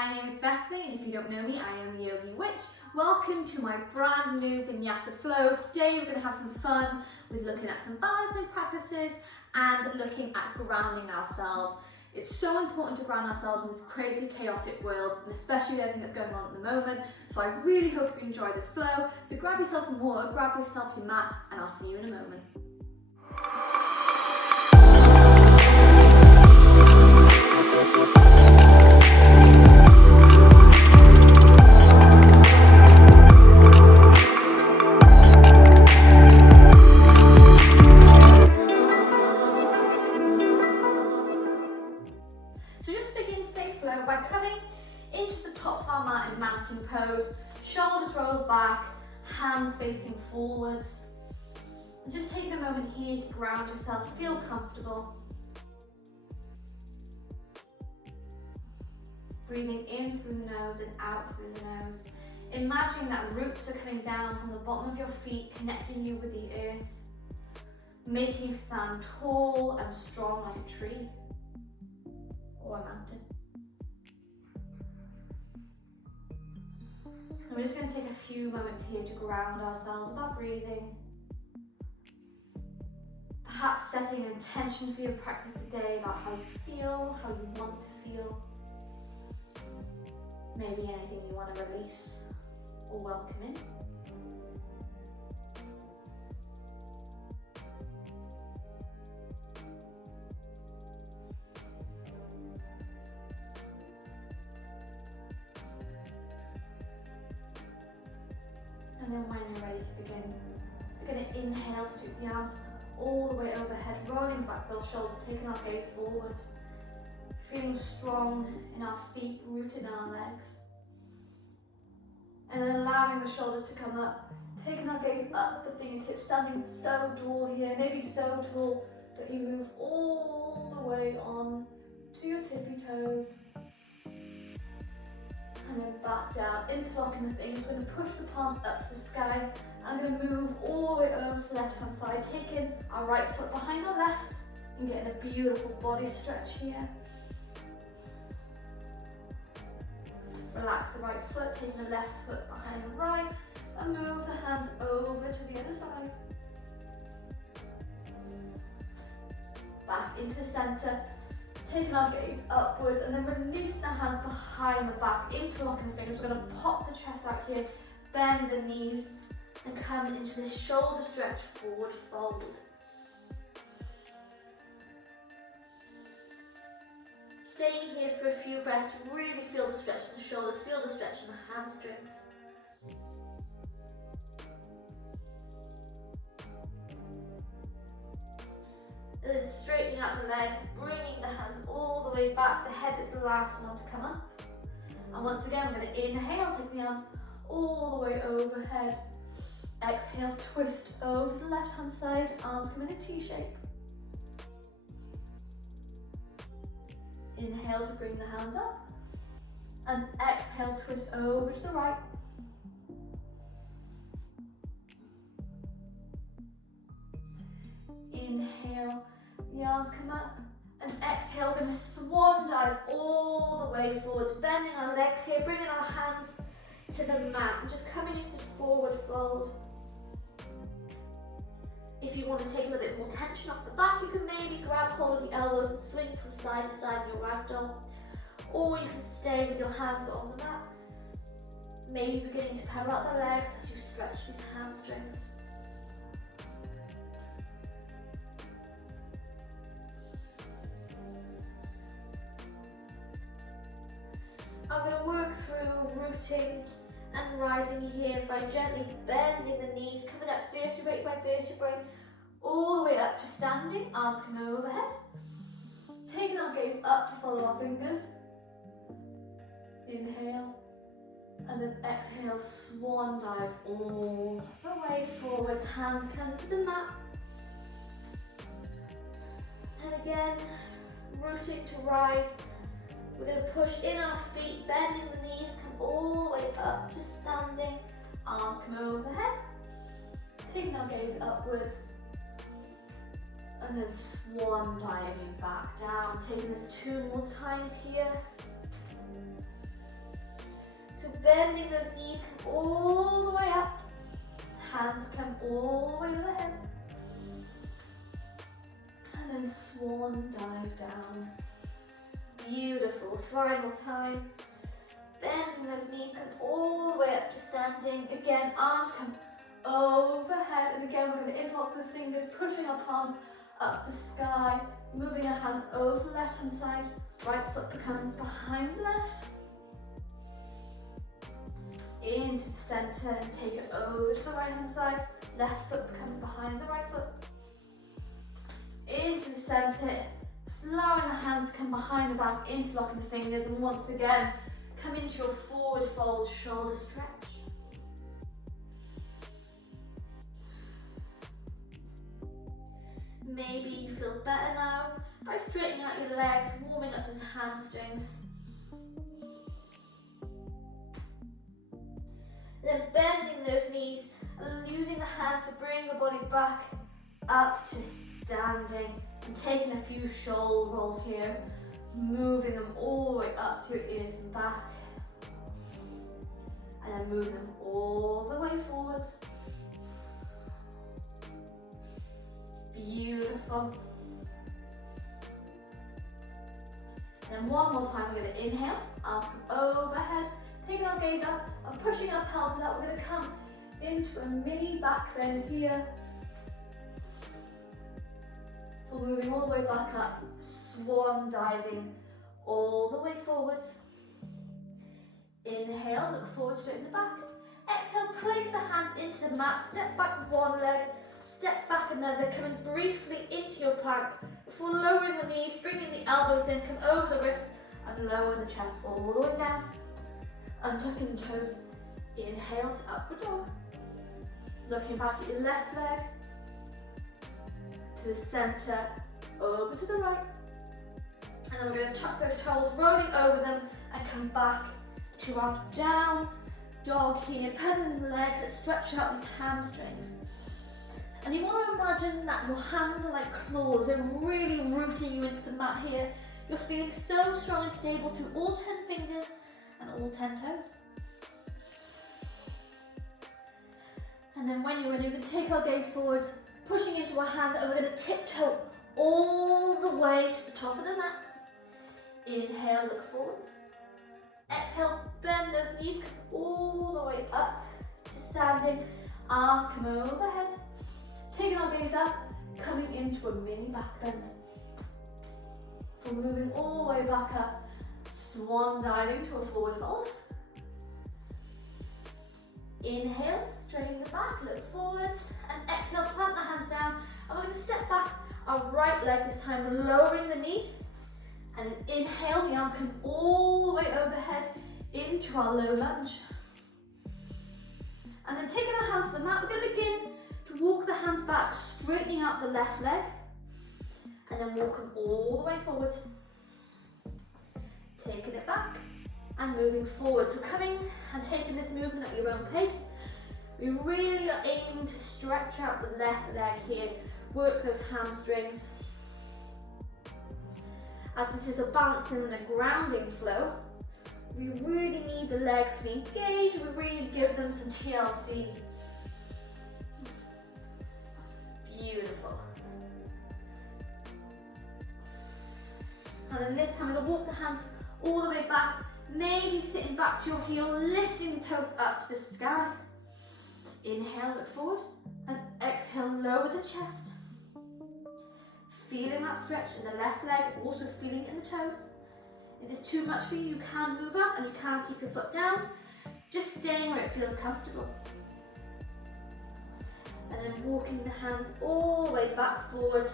My name is Bethany, and if you don't know me, I am the Yogi Witch. Welcome to my brand new Vinyasa flow. Today we're going to have some fun with looking at some balancing practices and looking at grounding ourselves. It's so important to ground ourselves in this crazy, chaotic world, and especially with everything that's going on at the moment. So I really hope you enjoy this flow. So grab yourself some water, grab yourself your mat, and I'll see you in a moment. So just begin today's flow by coming into the tops of our mat in mountain pose, shoulders rolled back, hands facing forwards. And just taking a moment here to ground yourself, to feel comfortable. Breathing in through the nose and out through the nose. Imagining that roots are coming down from the bottom of your feet, connecting you with the earth, making you stand tall and strong like a tree or a mountain. And we're just going to take a few moments here to ground ourselves with our breathing. Perhaps setting an intention for your practice today about how you feel, how you want to feel. Maybe anything you want to release or welcome in. And then when you're ready to begin, we're going to inhale, sweep the arms all the way overhead, rolling back those shoulders, taking our gaze forwards. Feeling strong in our feet, rooted in our legs. And then allowing the shoulders to come up, taking our gaze up the fingertips, standing so tall here, maybe so tall that you move all the way on to your tippy toes. And then back down, interlocking the fingers. We're going to push the palms up to the sky. I'm going to move all the way over to the left hand side, taking our right foot behind our left and getting a beautiful body stretch here. Relax the right foot, taking the left foot behind the right, and move the hands over to the other side. Back into the center, taking our gaze upwards, and then release the hands behind the back, interlocking the fingers. We're going to pop the chest out here, bend the knees, and come into this shoulder stretch, forward fold. Staying here for a few breaths, really feel the stretch in the shoulders, feel the stretch in the hamstrings. And then straightening out the legs, bringing the hands all the way back. The head is the last one to come up. And once again, we're going to inhale, take the arms all the way overhead. Exhale, twist over to the left hand side, arms come in a T shape. Inhale to bring the hands up, and exhale, twist over to the right. Inhale, the arms come up, and exhale, we're going to swan dive all the way forwards, bending our legs here, bringing our hands to the mat, and just coming into this forward fold. If you want to take a little bit more tension off the back, you can maybe grab hold of the elbows and swing from side to side in your ragdoll. Or you can stay with your hands on the mat, maybe beginning to pedal out the legs as you stretch these hamstrings. I'm going to work through rooting and rising here by gently bending the knees, coming up vertebrae by vertebrae, all the way up to standing, arms come overhead. Taking our gaze up to follow our fingers. Inhale, and then exhale, swan dive all the way forwards, hands come to the mat. And again, rooting to rise. We're going to push in our feet, bending the knees, come all the way up to standing. Arms come overhead. Taking our gaze upwards. And then swan diving back down. Taking this 2 more times here. bending those knees, come all the way up. Hands come all the way to the head. And then swan dive down. Beautiful, final time. Bending those knees, come all the way up to standing. Again, arms come overhead. And again, we're going to interlock those fingers, pushing our palms up the sky, moving our hands over the left hand side. Right foot becomes behind the left. Into the centre and take it over to the right hand side. Left foot becomes behind the right foot. Into the centre, allowing the hands to come behind the back, interlocking the fingers, and once again, come into your forward fold, shoulder stretch. Maybe you feel better now by straightening out your legs, warming up those hamstrings. Then bending those knees and using the hands to bring the body back up to standing and taking a few shoulder rolls here, moving them all the way up to your ears and back. And then move them all the way forwards. Beautiful. Then one more time, we're going to inhale, arms come overhead, taking our gaze up and pushing our pelvis up. We're going to come into a mini back bend here. We're moving all the way back up, swan diving all the way forwards. Inhale, look forward, straighten the back. Exhale, place the hands into the mat, step back one leg, step back another, coming briefly into your plank before lowering the knees, bringing the elbows in, come over the wrist and lower the chest all the way down. Untucking the toes, inhale to upward dog. Looking back at your left leg, to the centre, over to the right. And then we're going to tuck those toes, rolling over them and come back to our down dog here, pedaling the legs that stretch out these hamstrings. And you want to imagine that your hands are like claws, they're really rooting you into the mat here. You're feeling so strong and stable through all 10 fingers and all 10 toes. And then when you're ready, we can take our gaze forwards, pushing into our hands, and we're going to tiptoe all the way to the top of the mat. Inhale, look forwards. Exhale, bend those knees, come all the way up to standing. Arms come overhead. Taking our gaze up, coming into a mini back bend. For moving all the way back up, swan diving to a forward fold. Inhale, straighten the back, look forwards, and exhale, plant the hands down, and we're going to step back our right leg this time, lowering the knee, and then inhale, the arms come all the way overhead into our low lunge. And then taking our hands to the mat, we're going to begin to walk the hands back, straightening out the left leg, and then walk them all the way forwards. Taking it back and moving forward. So coming and taking this movement at your own pace. We really are aiming to stretch out the left leg here, work those hamstrings. As this is a balancing and a grounding flow, we really need the legs to be engaged. We really give them some TLC. Beautiful. And then this time, I'm going to walk the hands all the way back, maybe sitting back to your heel, lifting the toes up to the sky. Inhale, look forward, and exhale, lower the chest. Feeling that stretch in the left leg, also feeling it in the toes. If it's too much for you, you can move up and you can keep your foot down, just staying where it feels comfortable. And then walking the hands all the way back forward,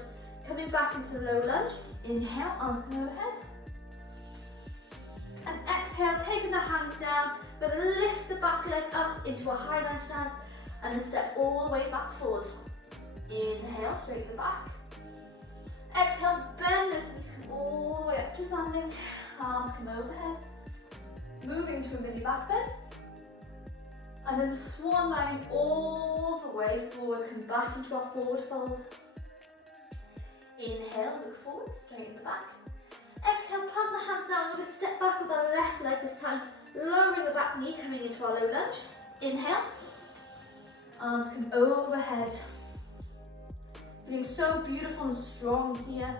coming back into the low lunge. Inhale, arms come overhead. And exhale, taking the hands down, we're going to lift the back leg up into a high lunge stance and then step all the way back forward. Inhale, straighten the back. Exhale, bend those knees, come all the way up to standing. Arms come overhead. Moving to a mini back bend. And then swan diving all the way forward, come back into our forward fold. Inhale, look forward, straighten the back. Exhale, plant the hands down. We're going to step back with our left leg this time, lowering the back back knee coming into our low lunge. Inhale. Arms come overhead. Feeling so beautiful and strong here.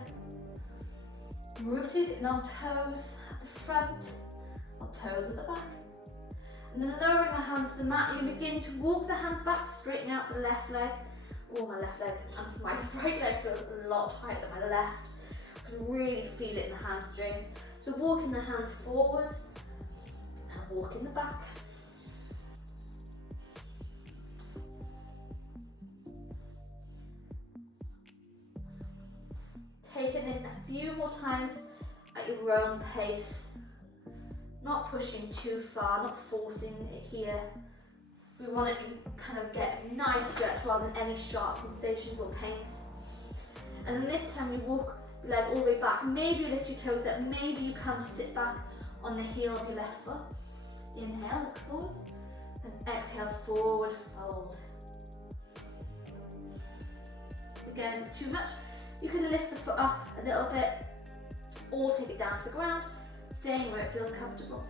Rooted in our toes at the front, our toes at the back. And then lowering our hands to the mat, you can begin to walk the hands back, straighten out the left leg. Oh, my left leg, my right leg feels a lot tighter than my left. You can really feel it in the hamstrings. So walking the hands forwards and walking the back. Taking this a few more times at your own pace. Not pushing too far, not forcing it here. We want to kind of get a nice stretch rather than any sharp sensations or pains. And then this time we walk the leg all the way back. Maybe you lift your toes up, maybe you come to sit back on the heel of your left foot. Inhale, look forwards, and exhale, forward fold. Again, if it's too much, you can lift the foot up a little bit or take it down to the ground, staying where it feels comfortable.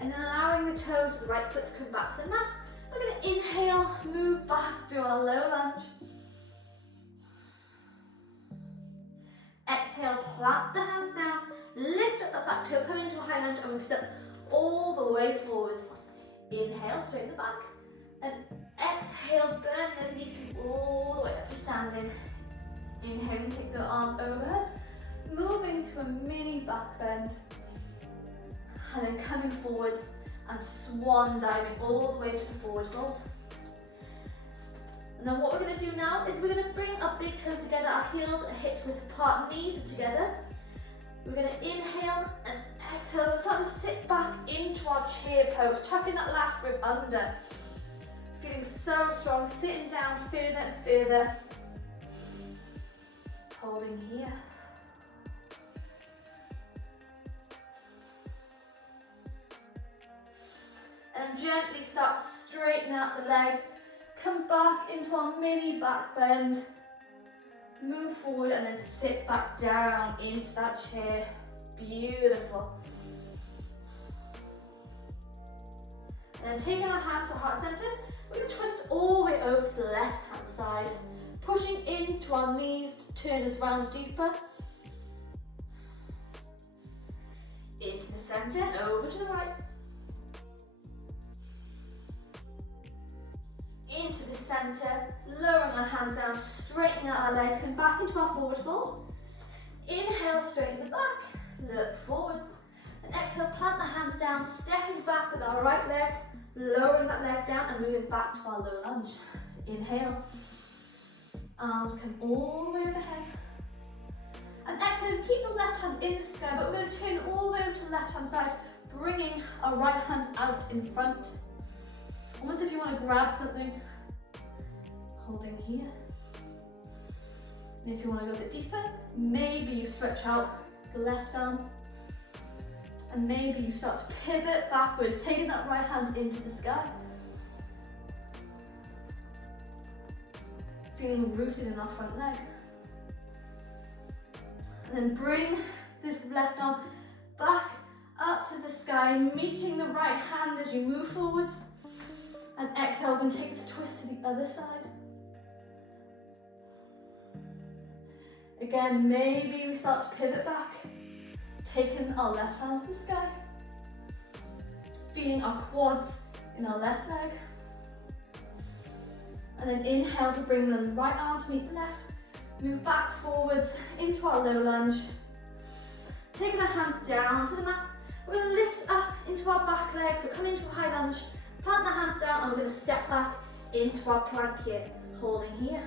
And then allowing the toes of the right foot to come back to the mat. We're going to inhale, move back to our low lunge. Exhale, plant the hands down, lift up that back toe, come into a high lunge, and we step all the way forwards. Inhale, straighten the back, and exhale, bend those knees all the way up to standing. Inhaling, take the arms overhead, moving to a mini back bend, and then coming forwards and swan diving all the way to the forward fold. And then what we're going to do now is we're going to bring our big toes together, our heels and hips width apart, knees are together. We're going to inhale and exhale. We'll start to sit back into our chair pose, tucking that last rib under. Feeling so strong, sitting down further and further. Holding here. And gently start to straighten out the legs. Come back into our mini back bend. Move forward and then sit back down into that chair. Beautiful. And then taking our hands to heart center, we're going to twist all the way over to the left hand side. Pushing into our knees to turn us round deeper. Into the center and over to the right. Into the center, lowering our hands down, straightening out our legs, come back into our forward fold. Inhale, straighten the back, look forwards. And exhale, plant the hands down, stepping back with our right leg, lowering that leg down and moving back to our low lunge. Inhale, arms come all the way overhead. And exhale, keep the left hand in the sky, but we're going to turn all the way over to the left hand side, bringing our right hand out in front. Almost if you want to grab something, holding here. And if you want to go a bit deeper, maybe you stretch out the left arm. And maybe you start to pivot backwards, taking that right hand into the sky. Feeling rooted in our front leg. And then bring this left arm back up to the sky, meeting the right hand as you move forwards. And exhale, we're going to take this twist to the other side. Again, maybe we start to pivot back, taking our left arm to the sky. Feeling our quads in our left leg. And then inhale to bring the right arm to meet the left. Move back forwards into our low lunge. Taking our hands down to the mat. We're going to lift up into our back leg, so come into a high lunge. Plant the hands down and we're going to step back into our plank here, holding here.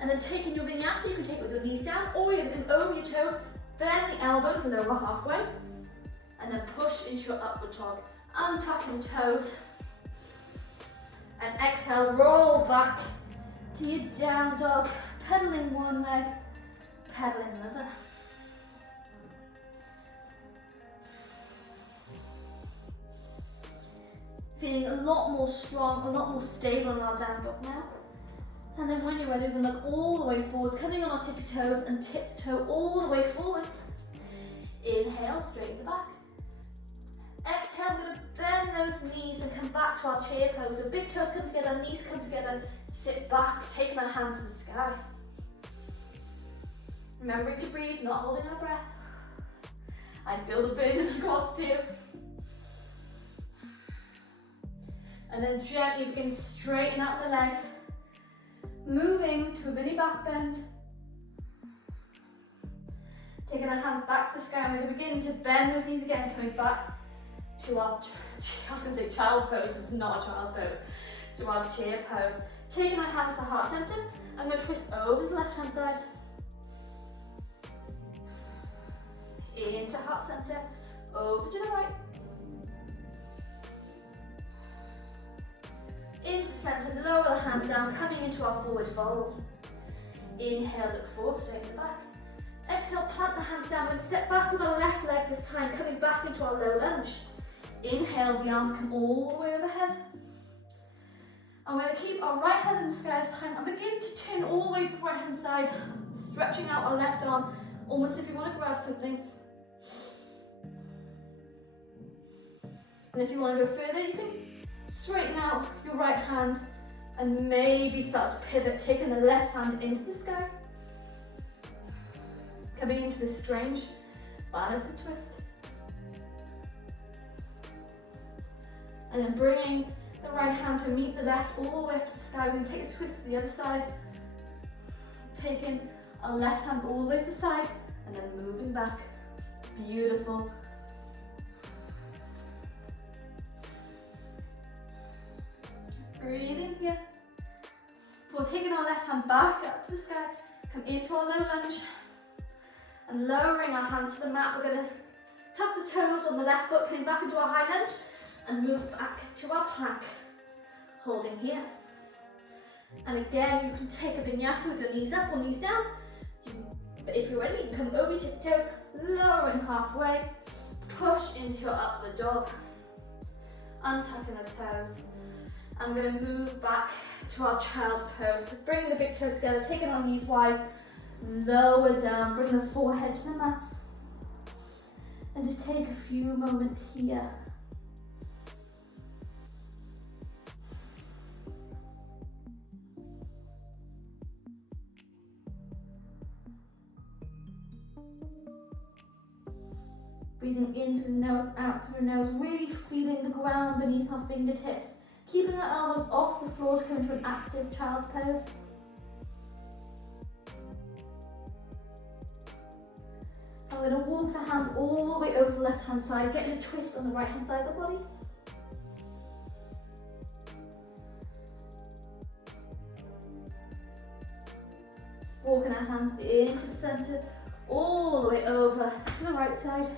And then taking your vinyasa, you can take it with your knees down, or you're going to come over your toes, bend the elbows and over halfway, and then push into your upward dog. Untucking toes. And exhale, roll back to your down dog, pedaling one leg, pedaling another. Feeling a lot more strong, a lot more stable in our down dog now. And then when you're ready, we can look all the way forward, coming on our tippy toes and tiptoe all the way forwards. Inhale, straighten the back. Exhale, we're going to bend those knees and come back to our chair pose. So big toes come together, knees come together, sit back, taking our hands to the sky. Remembering to breathe, not holding our breath. I feel the burn in the quads too. And then gently begin to straighten out the legs. Moving to a mini back bend. Taking our hands back to the sky, and we're going to begin to bend those knees again, coming back to our, I was going to say child's pose, it's not a child's pose, to our chair pose. Taking our hands to heart center, I'm going to twist over to the left hand side. Into heart center, over to the right. Into the center, lower the hands down, coming into our forward fold. Inhale, look forward, straighten the back. Exhale, plant the hands down, we're going to step back with our left leg this time, coming back into our low lunge. Inhale, the arms come all the way overhead. And we're going to keep our right hand in the sky this time and begin to turn all the way to the right hand side, stretching out our left arm, almost if you want to grab something. And if you want to go further, you can straighten out your right hand and maybe start to pivot, taking the left hand into the sky. Coming into this strange balance and twist. And then bringing the right hand to meet the left all the way up to the sky. We're going to take this twist to the other side. Taking our left hand all the way to the side and then moving back. Beautiful. Breathing here. Before taking our left hand back up to the sky, come into our low lunge. And lowering our hands to the mat, we're going to tuck the toes on the left foot, coming back into our high lunge, and move back to our plank, holding here. And again, you can take a vinyasa with your knees up or knees down. But if you're ready, you can come over your tiptoes, lowering halfway, push into your upward dog, untucking those toes. And we're going to move back to our child's pose. So bringing the big toes together, taking our knees wide, lower down, bring the forehead to the mat. And just take a few moments here. Breathing in through the nose, out through the nose, really feeling the ground beneath our fingertips. Keeping our elbows off the floor to come into an active child's pose. I'm going to walk the hands all the way over the left hand side, getting a twist on the right hand side of the body. Walking our hands into the centre, all the way over to the right side.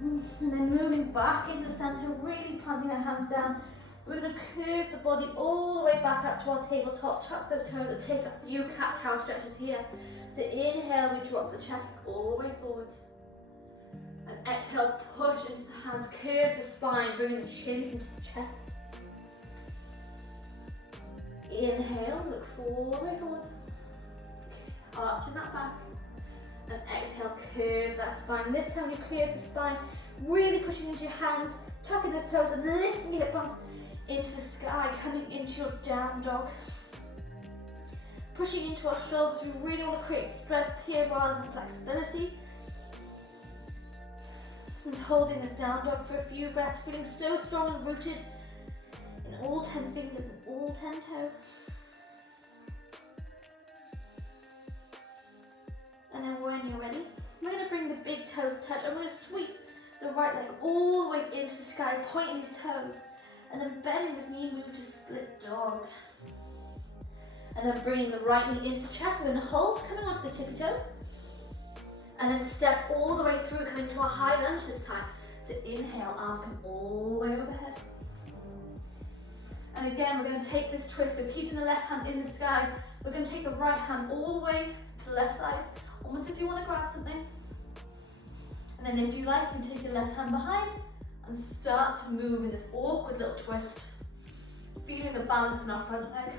And then moving back into the centre, really planting our hands down. We're going to curve the body all the way back up to our tabletop, tuck those toes and take a few cat-cow stretches here. So inhale, we drop the chest all the way forwards. And exhale, push into the hands, curve the spine, bringing the chin into the chest. Inhale, look all the way forwards. Arching that back. And exhale, curve that spine. And this time you curve the spine, really pushing into your hands, tucking those toes and lifting your hip bones into the sky, coming into your down dog. Pushing into our shoulders, we really want to create strength here rather than flexibility. And holding this down dog for a few breaths, feeling so strong and rooted in all 10 fingers and all 10 toes. And then when you're ready, we're going to bring the big toes touch. I'm going to sweep the right leg all the way into the sky, pointing these toes. And then bending this knee, move to split dog. And then bringing the right knee into the chest. We're going to hold, coming onto the tippy toes. And then step all the way through, coming to a high lunge this time. So inhale, arms come all the way overhead. And again, we're going to take this twist. So keeping the left hand in the sky, we're going to take the right hand all the way to the left side, almost if you want to grab something. And then if you like, you can take your left hand behind and start to move in this awkward little twist, feeling the balance in our front leg.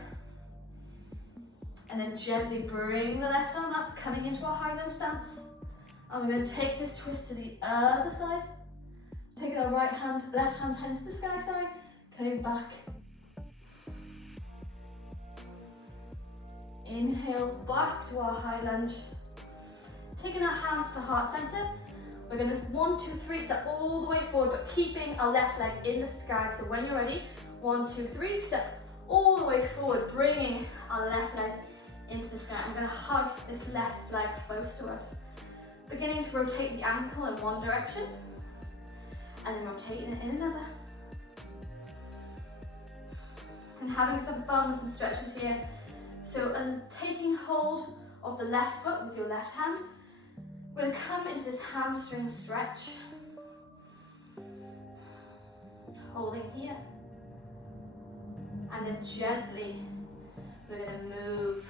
And then gently bring the left arm up, coming into our high lunge stance. And we're going to take this twist to the other side. Taking our left hand to the sky, sorry. Coming back. Inhale, back to our high lunge. Taking our hands to heart center. We're going to 1, 2, 3 step all the way forward, but keeping our left leg in the sky. So when you're ready, 1, 2, 3 step all the way forward, bringing our left leg into the sky. I'm going to hug this left leg close to us. Beginning to rotate the ankle in one direction, and then rotating it in another. And having some fun with some stretches here. So taking hold of the left foot with your left hand, we're going to come into this hamstring stretch. Holding here. And then gently, we're going to move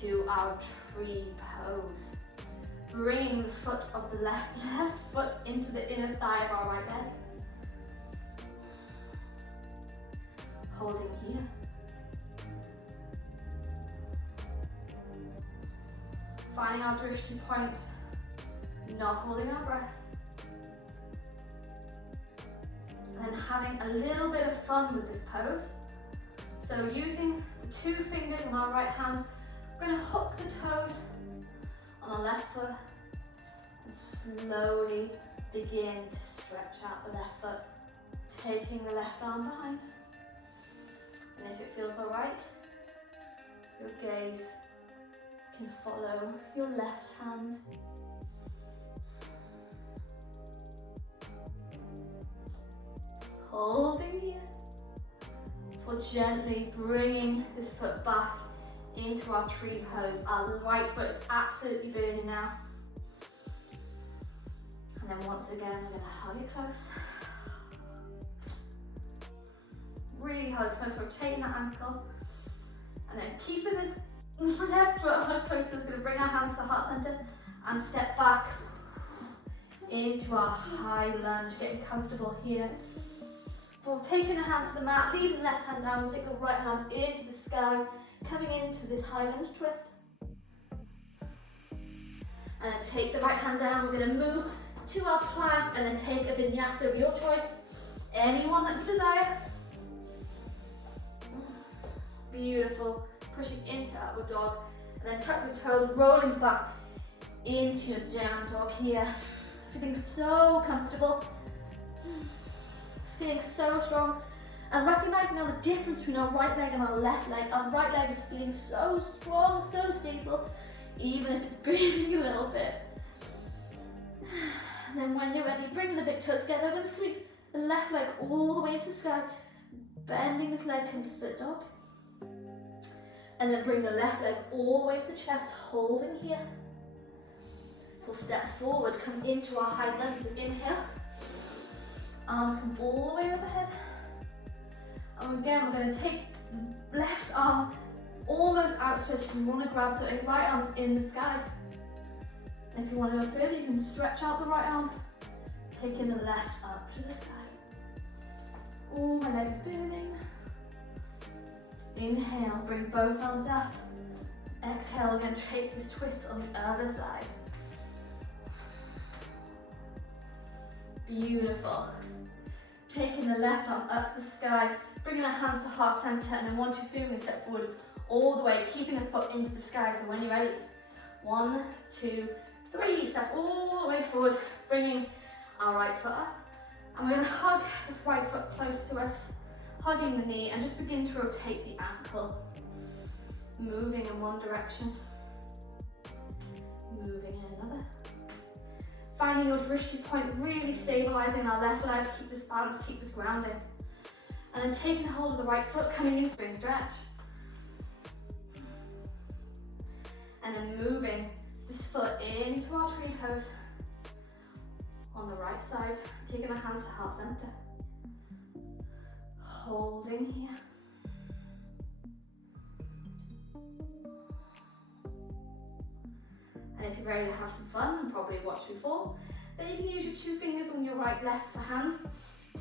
to our tree pose. Bringing the foot of the left foot into the inner thigh of our right leg. Holding here. Finding our drishti point, not holding our breath. And then having a little bit of fun with this pose. So using the 2 fingers on our right hand, we're going to hook the toes on the left foot and slowly begin to stretch out the left foot, taking the left arm behind. And if it feels alright, your gaze can follow your left hand. Holding here. For gently bringing this foot back into our tree pose. Our right foot is absolutely burning now. And then once again, we're going to hug it close. Really hug it close, rotating that ankle. And then keeping this left foot hug close, so it's going to bring our hands to heart center and step back into our high lunge, getting comfortable here. For taking the hands to the mat, leaving the left hand down, we'll take the right hand into the sky, coming into this high lunge twist. And then take the right hand down, we're going to move to our plank and then take a vinyasa of your choice, any one that you desire. Beautiful. Pushing into upward dog, and then tuck the toes, rolling back into your down dog here. Feeling so comfortable, feeling so strong, and recognizing now the difference between our right leg and our left leg. Our right leg is feeling so strong, so stable, even if it's breathing a little bit. And then when you're ready, bring the big toes together. We're going to sweep the left leg all the way into the sky, bending this leg, come to split dog. And then bring the left leg all the way to the chest, holding here. We'll step forward, come into our high lunge, so inhale. Arms come all the way overhead. And again, we're going to take the left arm almost outstretched. You want to grab the right arm's in the sky. And if you want to go further, you can stretch out the right arm, taking the left up to the sky. Oh, my leg is burning. Inhale, bring both arms up. Exhale, we're going to take this twist on the other side. Beautiful. Taking the left arm up the sky, bringing our hands to heart center, and then 1, 2, 3, we're going to step forward all the way, keeping the foot into the sky. So when you're ready, 1, 2, 3, step all the way forward, bringing our right foot up. And we're going to hug this right foot close to us, hugging the knee, and just begin to rotate the ankle. Moving in one direction, moving in another. Finding your drishti point, really stabilizing our left leg, keep this balance, keep this grounding. And then taking hold of the right foot, coming in, spring stretch. And then moving this foot into our tree pose on the right side, taking our hands to heart center. Holding here. And if you're ready to have some fun and probably watched before, then you can use your 2 fingers on your right left hand,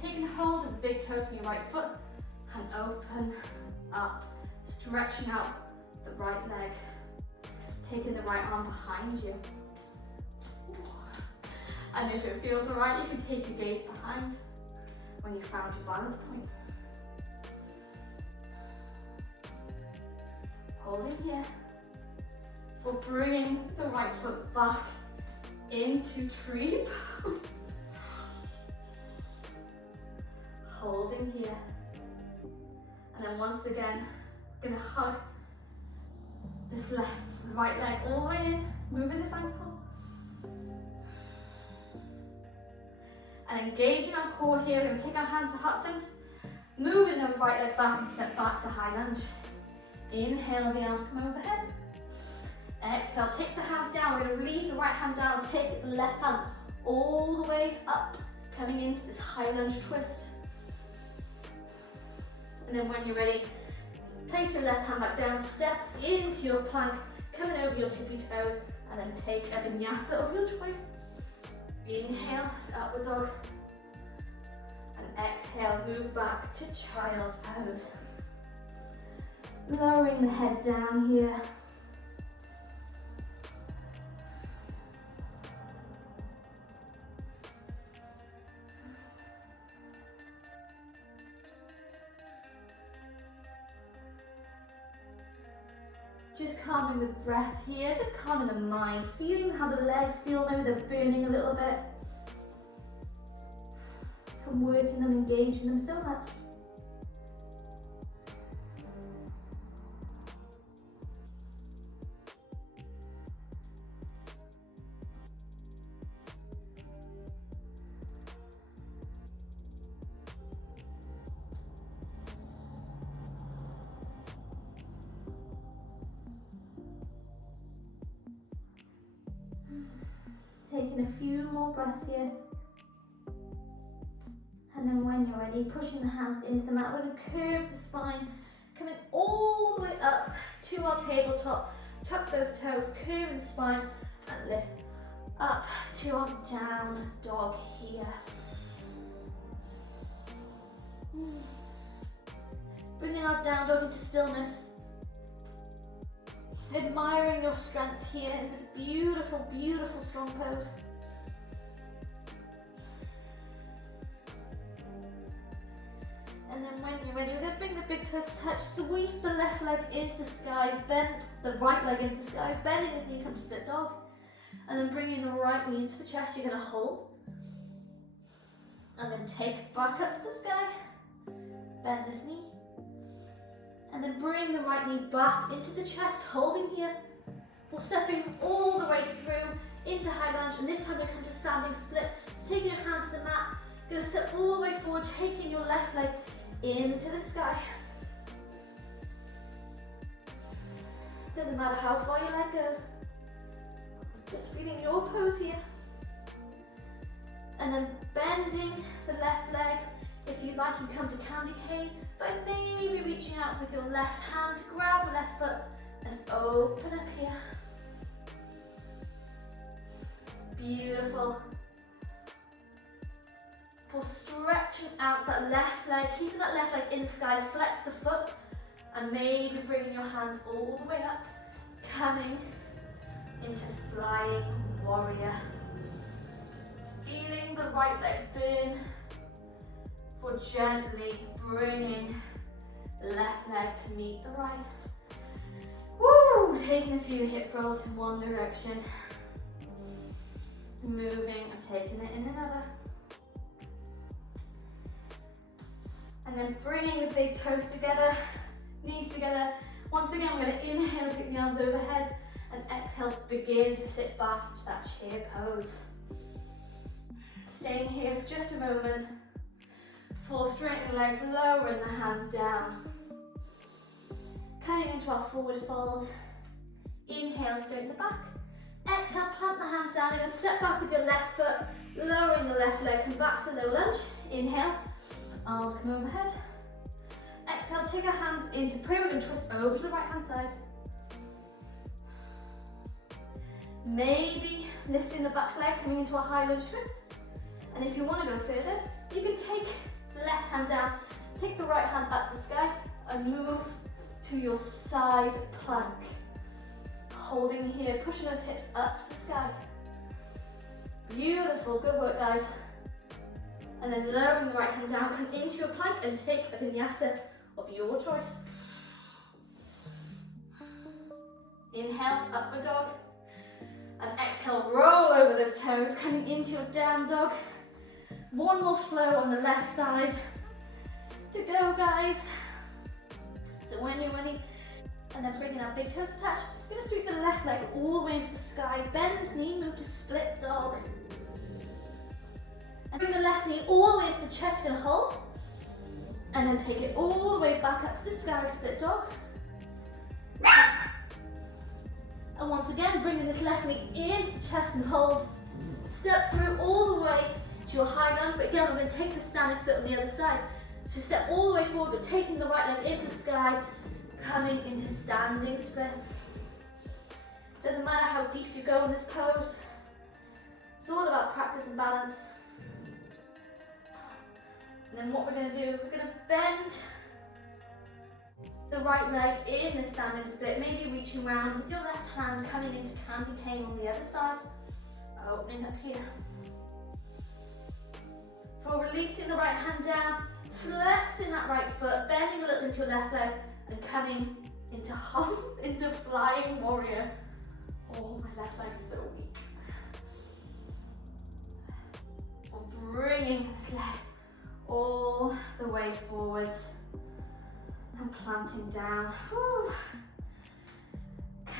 taking hold of the big toes on your right foot, and open up, stretching out the right leg. Taking the right arm behind you. And if it feels alright, you can take your gaze behind when you found your balance point. Holding here. For bringing the right foot back into tree pose. Holding here. And then once again, gonna hug this right leg all the way in, moving this ankle. And engaging our core here, we're gonna take our hands to heart center, moving the right leg back and step back to high lunge. Inhale, the arms come overhead. Exhale, take the hands down. We're going to leave the right hand down, take the left hand all the way up, coming into this high lunge twist. And then when you're ready, place your left hand back down, step into your plank, coming over your tippy toes, and then take a vinyasa of your choice. Inhale, upward dog. And exhale, move back to child's pose. Lowering the head down here. Just calming the breath here, just calming the mind, feeling how the legs feel, maybe they're burning a little bit. From working them, engaging them so much. Taking a few more breaths here. And then when you're ready, pushing the hands into the mat. We're going to curve the spine, coming all the way up to our tabletop. Tuck those toes, curving the spine, and lift up to our down dog here. Bringing our down dog into stillness. Admiring your strength here in this beautiful, beautiful strong pose. And then when you're ready, we're going to bring the big toes touch, sweep the left leg into the sky, bend the right leg into the sky, bending his knee, come to split dog. And then bringing the right knee into the chest, you're going to hold. And then take back up to the sky, bend this knee. And then bring the right knee back into the chest, holding here. We're stepping all the way through into high lunge, and this time we come to standing split. So taking your hands to the mat, going to step all the way forward, taking your left leg into the sky. Doesn't matter how far your leg goes. Just feeling your pose here. And then bending the left leg. If you like, you come to candy cane, but maybe reaching out with your left hand to grab your left foot and open up here. Beautiful. For stretching out that left leg, keeping that left leg in the sky, flex the foot, and maybe bringing your hands all the way up, coming into flying warrior. Feeling the right leg burn. For gently bringing the left leg to meet the right. Woo! Taking a few hip rolls in one direction. Moving and taking it in another. And then bringing the big toes together, knees together. Once again, we're going to inhale, take the arms overhead, and exhale, begin to sit back into that chair pose. Staying here for just a moment. Full straightening the legs, lowering the hands down. Coming into our forward fold. Inhale, straighten the back. Exhale, plant the hands down. You're going to step back with your left foot, lowering the left leg, come back to low lunge. Inhale, arms come overhead. Exhale, take our hands into prayer. We're going to twist over to the right hand side. Maybe lifting the back leg, coming into a high lunge twist. And if you want to go further, you can take the left hand down, take the right hand up the sky, and move to your side plank. Holding here, pushing those hips up to the sky. Beautiful, good work guys. And then lowering the right hand down, come into your plank and take a vinyasa of your choice. Inhale, upward dog. And exhale, roll over those toes, coming into your down dog. One more flow on the left side. To go guys. So when you're ready, and then bringing our big toes touch, you're gonna sweep the left leg all the way into the sky, bend this knee, move to split dog. And bring the left knee all the way into the chest, you're gonna hold. And then take it all the way back up to the sky, split dog. And once again, bringing this left knee into the chest and hold. Step through all the way to your high lunge, but again, we're gonna take the standing split on the other side. So step all the way forward, but taking the right leg into the sky, coming into standing split. Doesn't matter how deep you go in this pose. It's all about practice and balance. And then what we're going to do, we're going to bend the right leg in the standing split, maybe reaching round with your left hand, coming into candy cane on the other side, opening up here. For releasing the right hand down, flexing that right foot, bending a little into your left leg, and coming into flying warrior. Oh, my left leg is so weak. Bringing this leg all the way forwards and planting down. Whew.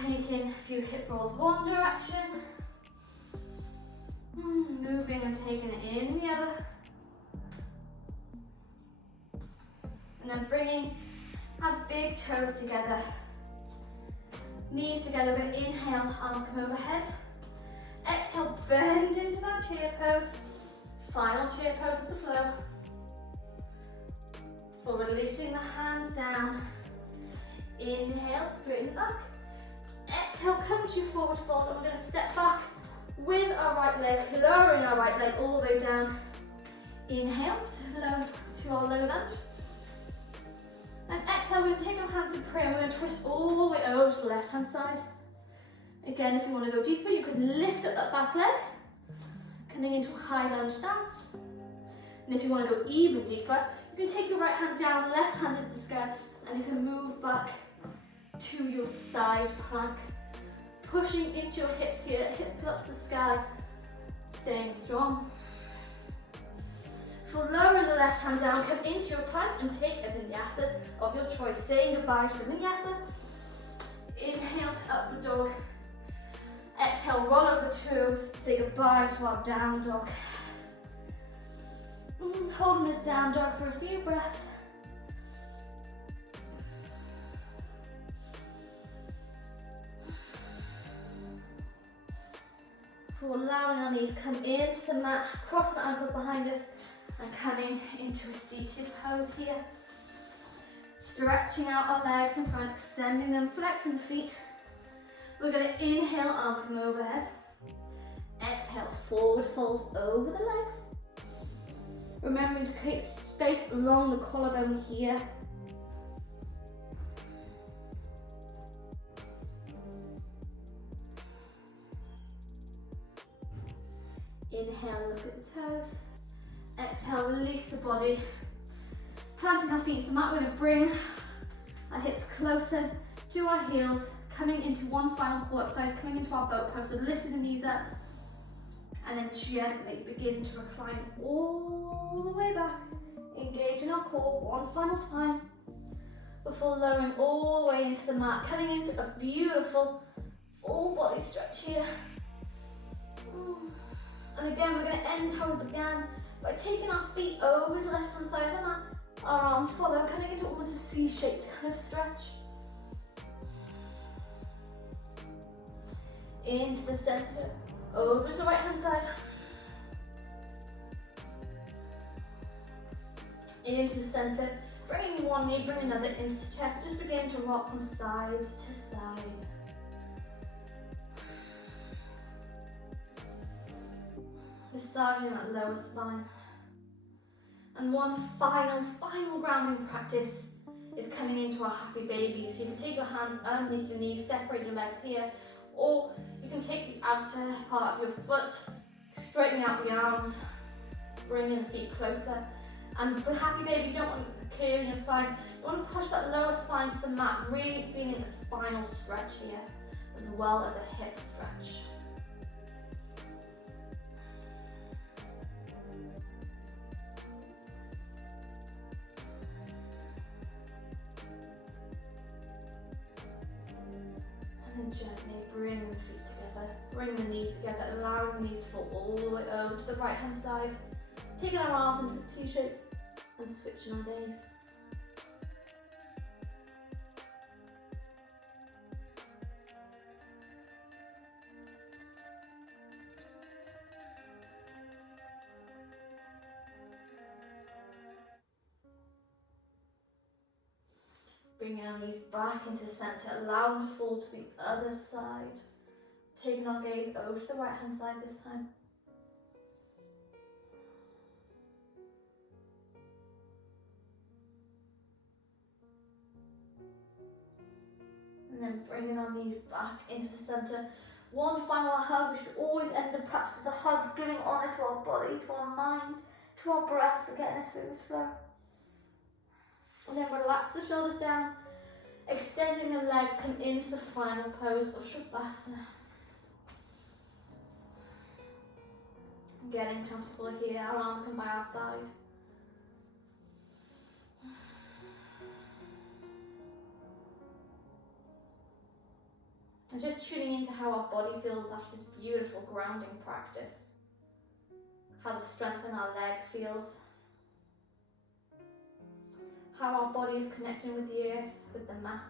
Taking a few hip rolls one direction, moving and taking it in the other, and then bringing our big toes together, knees together. We're going to inhale, arms come overhead. Exhale, bend into that chair pose. Final chair pose of the flow. For releasing the hands down. Inhale, straighten the back. Exhale, come to your forward fold, and we're going to step back with our right leg, lowering our right leg all the way down. Inhale to our low lunge. And exhale, we're going to take our hands in prayer, and we're going to twist all the way over to the left hand side. Again, if you want to go deeper, you can lift up that back leg, coming into a high lunge stance. And if you want to go even deeper, you can take your right hand down, left hand into the sky, and you can move back to your side plank. Pushing into your hips here, hips come up to the sky, staying strong. For lowering the left hand down, come into your plank and take a vinyasa of your choice. Saying goodbye to the vinyasa. Inhale to upward dog. Exhale, roll over the toes. Say goodbye to our down dog. Holding this down dog for a few breaths. For allowing our knees come into the mat, crossing the ankles behind us, and coming into a seated pose here. Stretching out our legs in front, extending them, flexing the feet. We're going to inhale, arms come overhead. Exhale, forward fold over the legs. Remembering to create space along the collarbone here. Inhale, look at the toes. Exhale, release the body. Planting our feet to the mat, we're going to bring our hips closer to our heels, coming into one final core exercise, coming into our boat pose, so lifting the knees up, and then gently begin to recline all the way back, engaging our core one final time, before lowering all the way into the mat, coming into a beautiful full body stretch here. And again, we're going to end how we began, by taking our feet over the left hand side of the mat, our arms follow, coming into almost a C-shaped kind of stretch. Into the center, over to the right hand side. Into the center, bringing one knee, bring another into the chest, just begin to rock from side to side. Massaging that lower spine. And one final grounding practice is coming into our happy baby. So you can take your hands underneath the knees, separate your legs here, or you can take the outer part of your foot, straighten out the arms, bringing the feet closer. And for happy baby, you don't want to curve in your spine. You want to push that lower spine to the mat, really feeling a spinal stretch here, as well as a hip stretch. And then gently bring the feet together, bring the knees together, allowing the knees to fall all the way over to the right hand side. Taking our arms into a T-shape and switching our gaze. Bringing our knees back into the centre, allowing them to fall to the other side. Taking our gaze over to the right hand side this time. And then bringing our knees back into the centre. One final hug. We should always end the practice with a hug, giving honour to our body, to our mind, to our breath for getting us through this flow. And then relax the shoulders down, extending the legs, come into the final pose of Shavasana. Getting comfortable here, our arms come by our side. And just tuning into how our body feels after this beautiful grounding practice. How the strength in our legs feels. How our body is connecting with the earth, with the mat.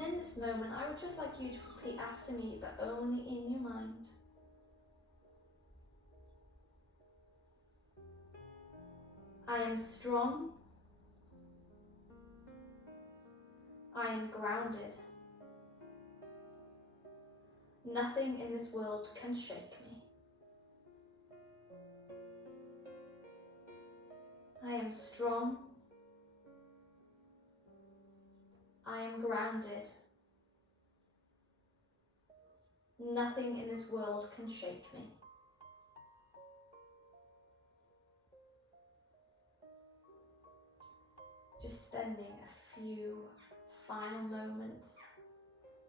And in this moment, I would just like you to repeat after me, but only in your mind. I am strong. I am grounded. Nothing in this world can shake me. I am strong. I am grounded. Nothing in this world can shake me. Just spending a few final moments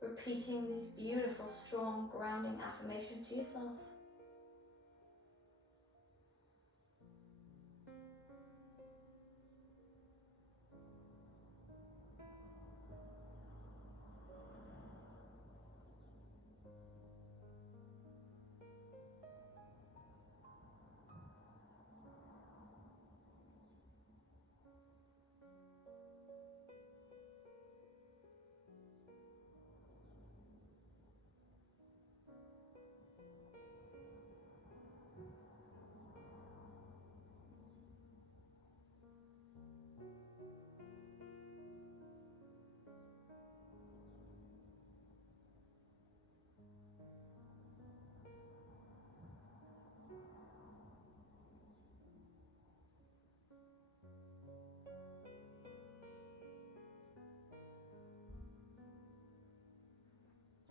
repeating these beautiful, strong, grounding affirmations to yourself.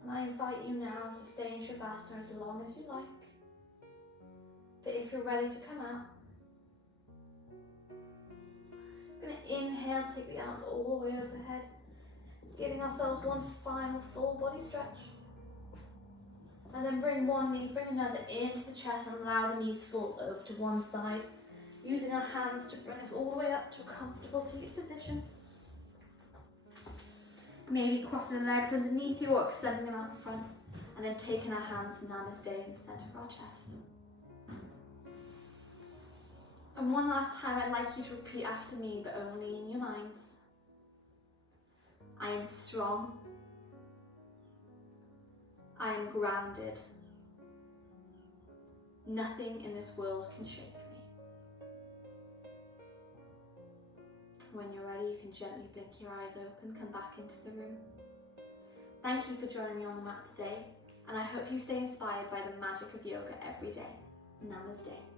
And I invite you now to stay in Shavasana as long as you like. But if you're ready to come out, we're going to inhale, take the arms all the way overhead, giving ourselves one final full body stretch. And then bring one knee, bring another into the chest and allow the knees to fall over to one side. Using our hands to bring us all the way up to a comfortable seated position. Maybe crossing the legs underneath you or extending them out in front. And then taking our hands to Namaste in the centre of our chest. And one last time I'd like you to repeat after me, but only in your minds. I am strong. I am grounded. Nothing in this world can shake me. When you're ready, you can gently blink your eyes open, come back into the room. Thank you for joining me on the mat today, and I hope you stay inspired by the magic of yoga every day. Namaste.